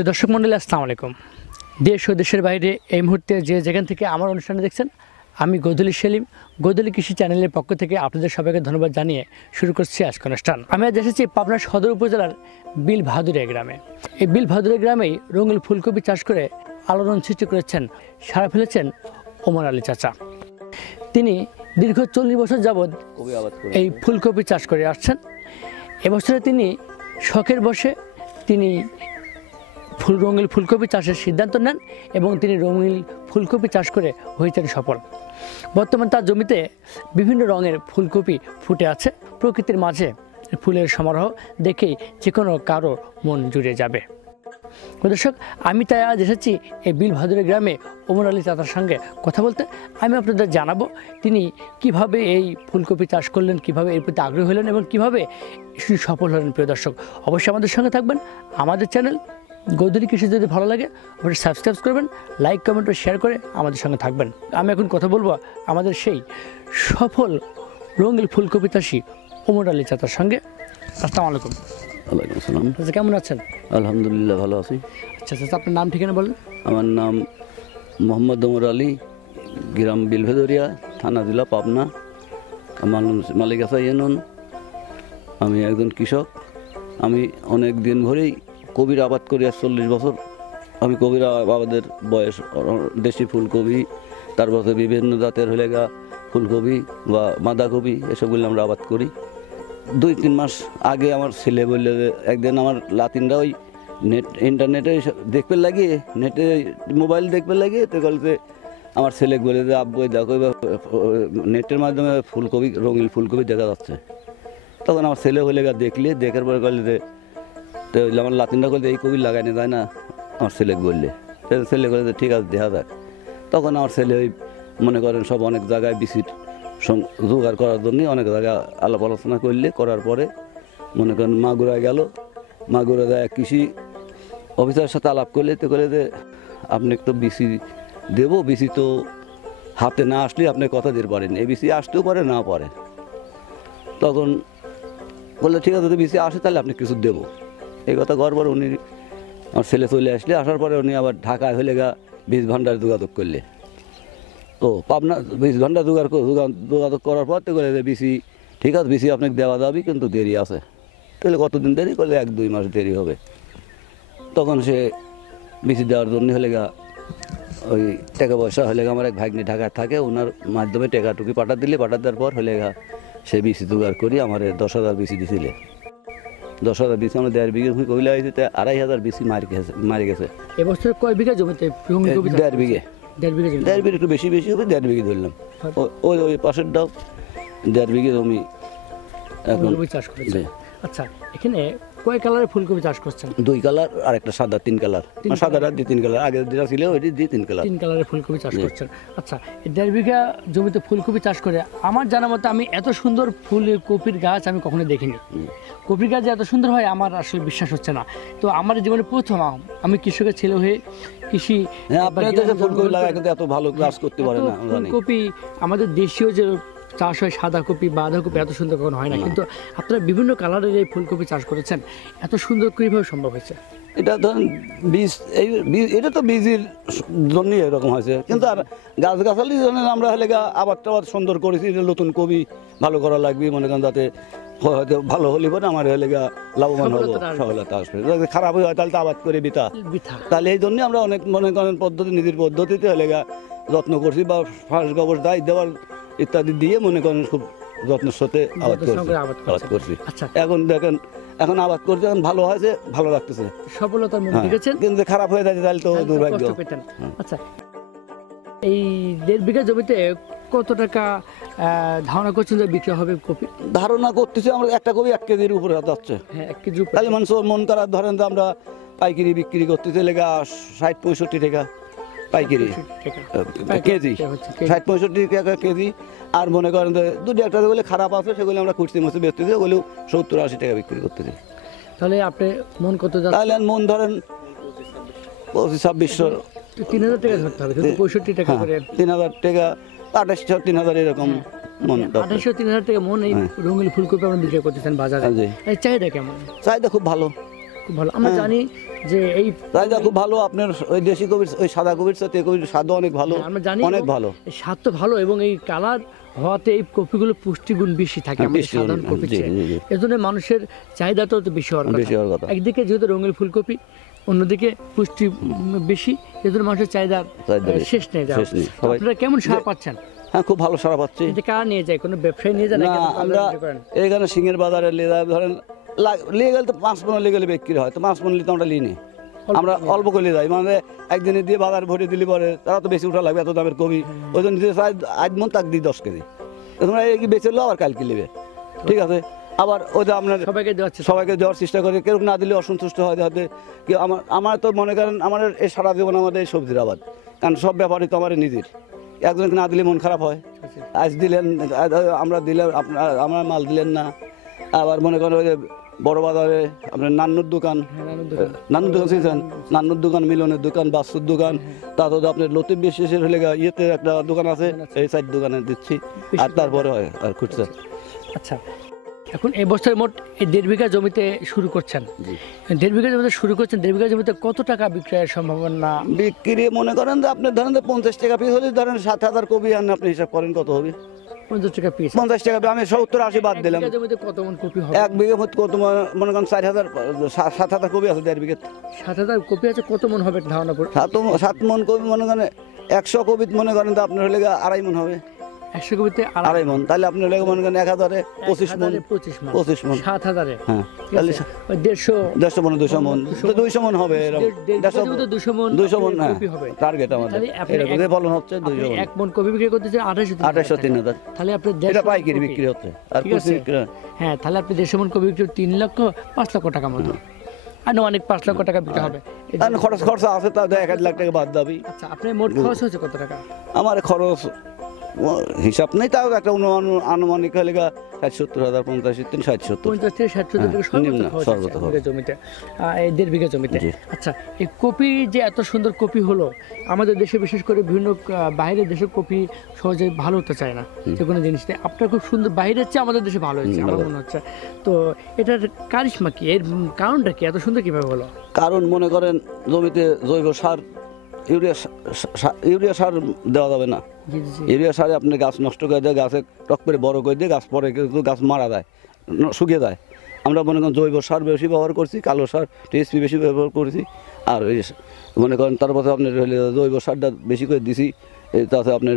প্রিয় দর্শক মণ্ডলী, আসসালামু আলাইকুম। দেশ ও দেশের বাইরে এই মুহূর্তে যে যেখান থেকে আমার অনুষ্ঠানে দেখছেন, আমি গৌদুলী সেলিম গৌদুলী কৃষি চ্যানেলের পক্ষ থেকে আপনাদের সবাইকে ধন্যবাদ জানিয়ে শুরু করছি আজকের অনুষ্ঠান। আমি আজ এসেছি পাবনা সদর উপজেলার বিল ভাদুরিয়া গ্রামে। এই বিল ভাদুরিয়া গ্রামেই রঙিন ফুলকপি চাষ করে আলোড়ন সৃষ্টি করেছেন, সারা ফেলেছেন ওমর আলী চাচা। তিনি দীর্ঘ 40 বছর যাবৎ এই ফুলকপি চাষ করে আসছেন। এবছরে তিনি শখের বসে তিনি রঙিন ফুলকপি চাষের সিদ্ধান্ত নেন এবং তিনি রঙিন ফুলকপি চাষ করে হয়েছেন সফল। বর্তমানে তার জমিতে বিভিন্ন রঙের ফুলকপি ফুটে আছে। প্রকৃতির মাঝে ফুলের সমারোহ দেখেই যে কোনো কারো মন জুড়ে যাবে। দর্শক, আমি তাই আজ এসেছি এই বিল ভাদুরিয়া গ্রামে ওমর আলী চাচার সঙ্গে কথা বলতে। আমি আপনাদের জানাবো তিনি কিভাবে এই ফুলকপি চাষ করলেন, কিভাবে এর প্রতি আগ্রহী হলেন এবং কিভাবে সফল হলেন। প্রিয় দর্শক, অবশ্যই আমাদের সঙ্গে থাকবেন। আমাদের চ্যানেল গৌদুলী কৃষি যদি ভালো লাগে অবশ্যই সাবস্ক্রাইব করবেন, লাইক কমেন্ট ও শেয়ার করে আমাদের সঙ্গে থাকবেন। আমি এখন কথা বলবো আমাদের সেই সফল রঙিন ফুলকপি চাষি ওমর আলী চাচার সঙ্গে। আসসালামু আলাইকুম। ওয়ালাইকুম আসসালাম। আচ্ছা, কেমন আছেন? আলহামদুলিল্লাহ, ভালো আছি। আচ্ছা আচ্ছা, আপনার নাম ঠিকানা বলেন। আমার নাম মোহাম্মদ ওমর আলী, গ্রাম বিলভেদরিয়া, থানা জেলা পাবনা, মালিকাছা ইউনিয়ন। আমি একজন কৃষক। আমি অনেক দিন ধরেই কবির আবাদ করি। 40 বছর আমি কবির আবাদের বয়স। দেশি ফুলকপি, তারপরে বিভিন্ন জাতের হলেগা ফুলকপি বা বাঁধাকপি, এসবগুলো আমরা আবাদ করি। 2-3 মাস আগে আমার ছেলে বললে যে একদিন আমার লাতিনরা ওই ইন্টারনেটে দেখতে লাগিয়ে, নেটে মোবাইল দেখতে লাগিয়ে তো বলতে আমার ছেলে বলে যে আব্বু দেখো নেটের মাধ্যমে ফুলকপি, রঙিন ফুলকপি দেখা যাচ্ছে। তখন আমার ছেলে হলে দেখলে, দেখার পরে বললে যে তো আমার লাতিনরা বলতে এই কবি লাগানো যায় না, আমার ছেলে বললে। ছেলে বলে যে ঠিক আছে, দেখা যাক। তখন আমার ছেলে ওই মনে করেন সব অনেক জায়গায় বিসির জোগাড় করার জন্য অনেক জায়গায় আলাপ আলোচনা করলে, করার পরে মনে করেন মাগুরায় গেল। মাগুরা যায় কৃষি অফিসারের সাথে আলাপ করলে, তো করে যে আপনি একটু বিসি দেবো, বিসি তো হাতে না আসলে আপনি কথা দিতে পারেন, এই বিসি আসতেও পারে না পারে। তখন বললে ঠিক আছে, যদি বিসি আসে তাহলে আপনি কিছু দেবো। এই কথা গড়বড় উনি আমার ছেলে চলে আসলে, আসার পরে উনি আবার ঢাকায় হলে বীজ ভাণ্ডার যোগাযোগ করলে। তো পাবনা বীজ ভাণ্ডার যোগাযোগ করার পর তো করে যে বিসি ঠিক আছে, বিসি আপনাকে দেওয়া যাবে, কিন্তু দেরি আছে। তাহলে কতদিন দেরি করলে? 1-2 মাস দেরি হবে। তখন সে বিসি দেওয়ার জন্য হলে ওই টাকা পয়সা হলে আমার এক ভাগ্নি ঢাকায় থাকে, ওনার মাধ্যমে টাকা টুকি পাঠা দেওয়ার পর হলে সে বিসি জোগাড় করি আমার 10,000 বিসি দিছিলে। 10,000 বিসি আমরা 1.5 বিঘে কইলে হয়েছে, 2,500 বিসি মারি গেছে। এবছর কয় বিঘা জমিতে? 1.5 বিঘে। 1.5 বিঘে একটু বেশি হবে, 1.5 বিঘে ধরলাম। ওই পাশেরটাও 1.5 বিঘে জমি এখন চাষ করেছে। আচ্ছা, এখানে কয় কালারের ফুলকপি চাষ করছেন? 2 কালার আর একটা সাদা, 3 কালার। সাদাটা 2-3 কালার, আগে যেটা ছিল ওইটি 3 কালার। 3 কালারের ফুলকপি চাষ করছেন। আচ্ছা, 1.5 বিঘা জমিতে ফুলকপি চাষ করে আমার জানা মতে আমি এত সুন্দর কপির গাছ আমি কখনো দেখিনি। কপির গাছ যে এত সুন্দর হয় আমার আসলে বিশ্বাস হচ্ছে না। তো আমার জীবনে প্রথম আমি কৃষকের ছেলে হয়ে কৃষি ফুলকপি লাগায় কিন্তু এত ভালো গাছ করতে পারে না। ফুলকপি আমাদের দেশীয় যে চাষ হয় সাদা কপি, বাঁধাকপি, এত সুন্দর কখনো হয় না। কিন্তু আপনারা বিভিন্ন কালারের এই ফুলকপি চাষ করেছেন, এত সুন্দর কীভাবে সম্ভব হয়েছে? এটা ধরেন বীজ, এটা তো বীজের জন্যই এরকম হয়েছে। কিন্তু আর গাছগাছালির জন্য আমরা হলে আবাদ সুন্দর করেছি। নতুন কবি ভালো করা লাগবে, মনে করেন যাতে হয়তো ভালো হলে পরে আমার হলে লাভবান হবো, সফলতা আসবে। খারাপ হয়ে হয় তাহলে তো আবাদ করে বিতা। তাহলে এই জন্যই আমরা অনেক মনে করেন নিজের পদ্ধতিতে হলে যত্ন করছি, বা ফাঁস গোবর দায় দেওয়ার ইত্যাদি দিয়ে মনে করেন খুব যত্নের সাথে আবাদ করছি। এখন দেখেন, এখন আবাদ করতে এখন ভালো হয়েছে, ভালো লাগতেছে, সফলতার মুখ দেখেছেন। কিন্তু খারাপ হয়ে যাচ্ছে তাহলে তো দুর্ভাগ্য। আচ্ছা, এই 1.5 বিঘা জমিতে কত টাকা ধারণা করছেন যে বিক্রি হবে কপি? ধারণা করতেছি আমরা একটা কপি 1 কেজির উপরে যাচ্ছে। হ্যাঁ, 1 কেজি। তাহলে মানুষ মন করার ধরেন যে আমরা পাইকারি বিক্রি করতেছি 60-65 টাকা পাইকারি কেজি, 60-65 টাকা কেজি। আর মনে করেন যে 2-1টা যেগুলো খারাপ আছে সেগুলো আমরা খুঁজতে মুছে বেচতেছি, ওগুলো 70-80 টাকা বিক্রি করতেছি। তাহলে আপনি মন কত? তাহলে মন ধরেন 2500-2600, 3,000 টাকা ধরতে হবে। 65 টাকা করে 3,000 টাকা, 2800-3,000 এরকম মন। 2800-3,000 টাকা মন এই রঙিন ফুলকপি আপনি বিক্রি করতেছেন বাজারে। চাহিদা কেমন? চাহিদা খুব ভালো, খুব ভালো। আমরা জানি যে এই চাহিদা খুব ভালো। আপনার ওই দেশি কবির ওই সাদা কবির সাথে এই কবির স্বাদও অনেক ভালো, আমরা জানি অনেক ভালো। এই স্বাদ তো ভালো এবং এই কালার হওয়াতে এই কপিগুলো পুষ্টিগুণ বেশি থাকে আমাদের পুষ্টিগুণ, সাধারণ কপি জি, চেয়ে। জি, জি। এজন্য মানুষের চাহিদাটাও তো বেশি হওয়ার বেশি হওয়ার কথা। একদিকে যেহেতু রঙিন ফুলকপি, অন্যদিকে পুষ্টি বেশি, এজন্য মানুষের চাহিদা বেশি। শেষ নেই। শেষ নেই। সবাই- আপনারা কেমন সাড়া পাচ্ছেন? হ্যাঁ, খুব ভালো সারা পাচ্ছি। যে কারা নিয়ে যায়, কোনো ব্যবসায়ী নিয়ে যায় না, নাকি আপনারা আমরা বাজারে বিক্রি করেন? এখানে সিংহের বাজারে নিয়ে যাই, ধরেন নিয়ে গেলে তো 5 মন নিয়ে গেলে বিক্রি হয়, তো 5 মন নিলে তো আমরা নিই নি। আমরা অল্প করে যাই, মানে একদিনে দিয়ে বাজার ভরে দিলে পরে তারা তো বেশি উঠা লাগবে, এত দামের কবি, ওই জন্য দিতে চাই 8 মন, তাক দিই 10 কেজি। তোমরা এই বেঁচে লো, আবার কালকে নেবে, ঠিক আছে। আবার ওই যে আপনার সবাইকে দেওয়ার চেষ্টা সবাইকে দেওয়ার চেষ্টা করে, কেউ না দিলে অসন্তুষ্ট হয়। হয়তো কি আমার তো মনে করেন আমার এই সারা জীবন আমাদের এই সবজির আবাদ, কারণ সব ব্যাপারই তো আমার নিজের। একজনকে না দিলে মন খারাপ হয়, আজ দিলেন, আমরা দিলে আপনার মাল দিলেন না। আবার মনে করেন ওই যে বড় বাজারে আপনার নান্নুর দোকান, নান্নুর দোকান চিনছেন? নান্নুর দোকান, মিলনের দোকান, বাস্তুর দোকান, তারপরে আপনার লতিফ বিশেষের হলে ইয়েতে একটা দোকান আছে, এই 4 দোকানে দিচ্ছি। আর তারপরে হয় আর খুঁজছে। আচ্ছা, এখন এবছর মোট এই 1.5 বিঘা জমিতে শুরু করছেন। 1.5 বিঘা জমিতে শুরু করছেন, 1.5 বিঘা জমিতে কত টাকা বিক্রয়ের সম্ভাবনা? বিক্রি মনে করেন যে আপনি ধরেন যে 50 টাকা পিস হলে ধরেন 7,000 কবি আন, আপনি হিসাব করেন কত হবে? 50 টাকা পিস। 50 টাকা, আমি 70-80 বাদ দিলাম। জমিতে কত মন কপি হবে? 1 বিঘা মতো কত মনে করেন 7,000 কবি আছে 1.5 বিঘা। 7,000 কপি আছে, কত মন হবে ধারণা পড়ে? 7 মন কবি মনে করেন 100 কবি মনে করেন তো আপনার হলে 2.5 মন হবে। 100 কপিতে 2.5 মন, তাহলে আপনার হলে মনে করেন 1000-এ 25 মন। 25 মন। 7,000-এ, হ্যাঁ, তাহলে 150 মন 200 মন, 200 মন হবে এরকম। 200 মন 200 মন, হ্যাঁ, কপি হবে টার্গেট আমাদের। তাহলে আপনি এরকম যে ফলন হচ্ছে 200 মন। 1 মন কপি বিক্রি করতেছেন 28-3,000। তাহলে আপনি এটা পাইকারি বিক্রি হচ্ছে, আর ঠিক কুচি আছে। বিক্রি হয়। হ্যাঁ, তাহলে আপনি 150 মন কপি বিক্রি 3 লক্ষ 5 লক্ষ টাকা মতো, আনুমানিক 5 লক্ষ টাকা বিক্রি হবে। আর খরচা আছে, তাও 1 লাখ টাকা বাদ দাবি। আচ্ছা, আপনার মোট খরচ হচ্ছে কত টাকা? আমার খরচ হিসাব নেই, তাও একটা আনুমানিক হলে 60-70,000, 50-60, 60-70। 50 থেকে 60 টাকা নিম্ন, সর্বোচ্চ সর্বোচ্চ খরচ আছে জমিতে, এই 1.5 বিঘা জমিতে। জি। আচ্ছা, এই কপি যে এত সুন্দর কপি হলো, আমাদের দেশে বিশেষ করে বিভিন্ন বাইরের দেশের কপি সহজে ভালো হতে চায় না যে কোনো জিনিসটা। আপনার খুব সুন্দর, বাইরের চেয়ে আমাদের দেশে ভালো হয়েছে আমার মনে হচ্ছে। তো এটার কারিশমা কি, এর কারণটা কি, এত সুন্দর কিভাবে হলো? কারণ মনে করেন জমিতে জৈব সার, ইউরিয়া সার দেওয়া যাবে না। জি জি জি। ইউরিয়া সারে আপনি গাছ নষ্ট করে দেয়, গাছে টক করে বড় করে দিয়ে গাছ পরে কিন্তু গাছ মারা যায়, শুকিয়ে যায়। আমরা মনে করেন জৈব সার বেশি ব্যবহার করছি, কালো সার টিএসপি বেশি ব্যবহার করেছি। আর মনে করেন তারপরে আপনার জৈব সারটা বেশি করে দিছি, তাতে আপনার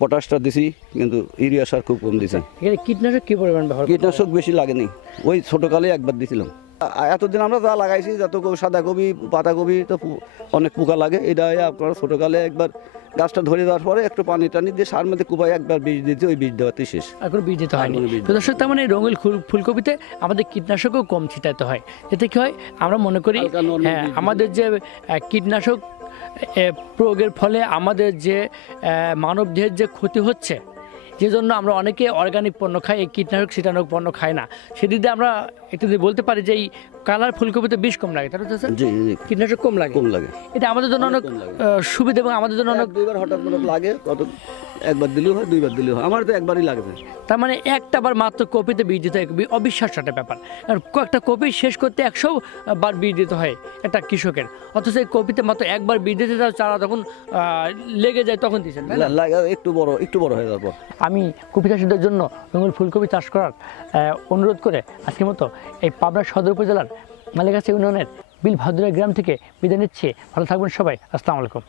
পটাশটা দিছি, কিন্তু ইউরিয়া সার খুব কম দিছি। এখানে কীটনাশক কি পরিমাণ ব্যবহার করেন? কীটনাশক বেশি লাগেনি, ওই ছোটোকালে একবার দিছিলাম। এতদিন আমরা যা লাগাইছি, যত সাদা কবি, পাতাকপি, তো অনেক পোকা লাগে। এটা আপনার ছোটোকালে একবার গাছটা ধরে দেওয়ার পরে একটু পানি টানি দিয়ে সার মধ্যে কুপাই একবার বীজ দিতে, ওই বীজ দেওয়াতেই শেষ। এখন বীজ দিতে হয়নি। আর কোনো বীজ তো দর্শক, তার মানে রঙিন ফুলকপিতে আমাদের কীটনাশকও কম ছিটাতে হয়। এতে কি হয়, আমরা মনে করি হালকা normal হ্যাঁ, বীজ আমাদের যে কীটনাশক প্রয়োগের ফলে আমাদের যে মানব দেহের যে ক্ষতি হচ্ছে, যে জন্য আমরা অনেকে অর্গানিক পণ্য খাই, এই কীটনাশক ছিটানোক পণ্য খাই না। সেদিকে আমরা একটু যদি বলতে পারি যে এই কালার ফুলকপিতে বিষ কম লাগে, তাই তো স্যার? জি জি, কীটনাশক কম লাগে, কম লাগে। এটা আমাদের জন্য অনেক কম লাগে। সুবিধা এবং আমাদের জন্য অনেক। 1-2 বার হঠাৎ করে লাগে, কত একবার দিলেও হয়, 2 বার দিলেও হয়। আমার তো একবারই লাগে। তার মানে একটা বার মাত্র কপিতে বীজ দিতে হয়, অবিশ্বাস্য একটা ব্যাপার। আর একটা কপি শেষ করতে 100 বার বীজ দিতে হয় একটা কৃষকের, অথচ এই কপিতে মাত্র একবার বীজ দিতে যাও, চারা তখন লেগে যায়, তখন দিচ্ছেন। লাগে একটু বড় হয়ে যাওয়ার পর। আমি কপি চাষিদের জন্য রঙিন ফুলকপি চাষ করার অনুরোধ করে আজকের মতো এই পাবনা সদর উপজেলার মালিগাছা ইউনিয়নের বিলভাদুরিয়া গ্রাম থেকে বিদায় নিচ্ছি। ভালো থাকবেন সবাই, আসসালামু আলাইকুম।